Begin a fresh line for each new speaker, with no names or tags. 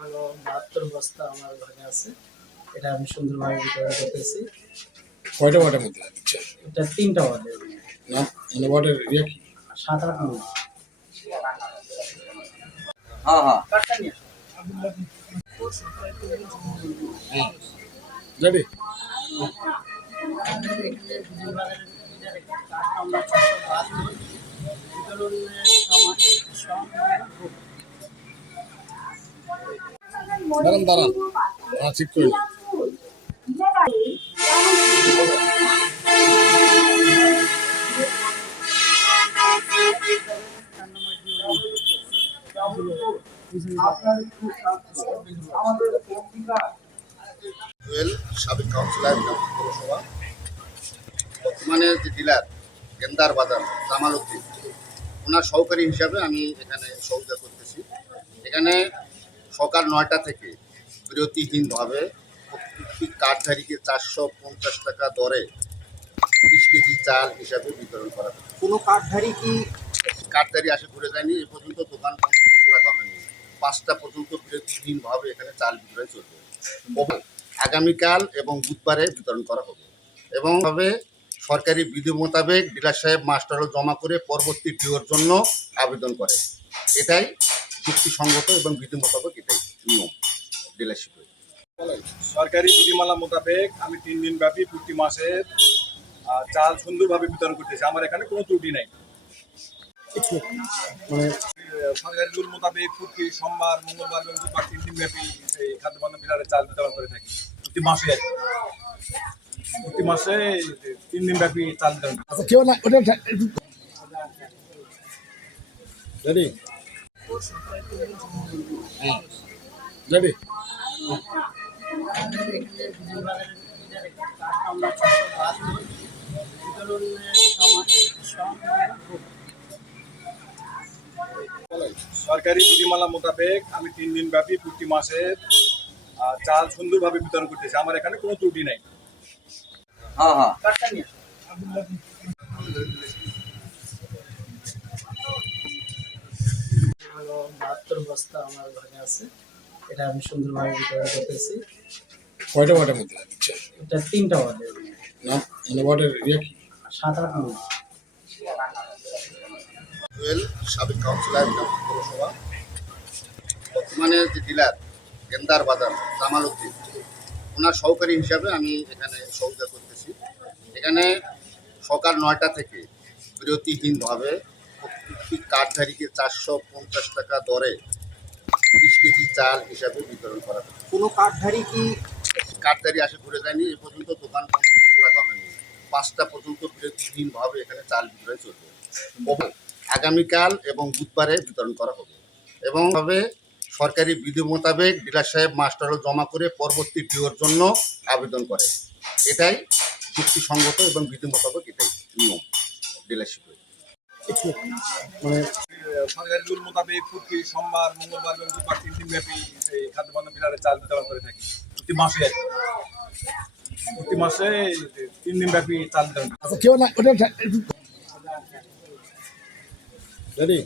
হলো বাহাত্তর বস্তা আমার ঘরে আছে এটা আমি সুন্দরভাবে বিতরণ করতেছি
কয়টা ওয়ার্ডের মধ্যে দিচ্ছে
এটা তিনটা ওয়ার্ডের
না মানে ওয়ার্ডের ইয়ে কি?
সাত আট মিনিট
হ্যাঁ হ্যাঁ।
রেডি দাঁড়ান দাঁড়ান। হ্যাঁ ঠিক করে
সাবেক কাউন্সিলর পৌরসভা বর্তমানে যে ডিলার গেন্দার বাজার জামাল উদ্দিন ওনার সহকারী হিসাবে আমি এখানে সহযোগিতা করতেছি। এখানে সকাল নয়টা থেকে বিরতিহীনভাবে প্রত্যেকটি কার্ডধারীকে চারশো পঞ্চাশ টাকা দরে তিরিশ কেজি চাল হিসাবে বিতরণ করা হচ্ছে
কোনো কাঠধারী কি
কাঠধারী আসে ঘুরে যায়নি এ পর্যন্ত দোকান বন্ধ রাখা হয়নি। পাঁচটা পর্যন্ত বিরতিহীনভাবে এখানে চাল বিতরণ চলবে। আগামীকাল এবং বুধবারে বিতরণ করা হবে। এবং ভাবে সরকারি বিধি মোতাবেক ডিলার সাহেব মাস্টারও জমা করে পরবর্তী ডিওর জন্য আবেদন করে। এটাই যুক্তিসঙ্গত এবং বিধি মোতাবেক এটাই নিয়ম ডিলারশিপের
সরকারি বিধিমালা মোতাবেক আমি তিন দিন ব্যাপী প্রতি মাসে চাল সুন্দরভাবে বিতরণ করতেছি আমার এখানে কোনো ত্রুটি নাই।
মানে
সরকারি রুল মোতাবেক প্রতি সোমবার মঙ্গলবার এবং বুধবার তিন দিন ব্যাপী এই খাদ্যপণ্য বিলারের চাল বিতরণ করে থাকি। প্রতি মাসে। প্রতি মাসে তিন দিন ব্যাপী চাল
আচ্ছা কেউ না ওটা রেডি হ্যাঁ। রেডি
সরকারি বিধিমালা মোতাবেক আমি তিন দিন ব্যাপী প্রতি মাসে চাল সুন্দরভাবে বিতরণ করতেছি। আমার এখানে কোনো ত্রুটি নেই।
হ্যাঁ হ্যাঁ।
বাহাত্তর বস্তা আমার ঘরে আছে। এটা আমি সুন্দরভাবে বিতরণ করতেছি।
কয়টা ওয়ার্ডের মধ্যে?
এটা তিনটা ওয়ার্ডের
না মানে ওয়ার্ডের কি?
সাত আট মিনিট
সাবেক কাউন্সিলর পৌরসভা। বর্তমানে যে ডিলার গেন্দার বাজার জামাল উদ্দিন ওনার সহকারী হিসাবে আমি এখানে সহযোগিতা করতেছি। এখানে সকাল নয়টা থেকে বিরতিহীনভাবে প্রত্যেকটি কার্ডধারীকে চারশো পঞ্চাশ টাকা দরে তিরিশ কেজি চাল হিসাবে বিতরণ করা হচ্ছে
কোনো কার্ডধারী কি
কার্ডধারী আসে ঘুরে যায়নি এ পর্যন্ত দোকান বন্ধ রাখা হয়নি। পাঁচটা পর্যন্ত বিরতিহীনভাবে এখানে চাল বিতরণ চলবে। আগামীকাল এবং বুধবারে বিতরণ করা হবে। এবং ভাবে সরকারি বিধি মোতাবেক ডিলার সাহেব মাস্টারও জমা করে পরবর্তী ডিওর জন্য আবেদন করে। এটাই যুক্তিসঙ্গত এবং বিধি মোতাবেক এটাই নিয়ম ডিলারশিপের
মানে
সরকারি রুল মোতাবেক প্রতি সোমবার মঙ্গলবার এবং বুধবার তিন দিন ব্যাপী এই খাদ্যপণ্য বিলারের চাল বিতরণ করে থাকি। প্রতি মাসে প্রতি মাসে তিন দিন ব্যাপী চাল বিতরণ।
আচ্ছা কেউ না ওটা রেডি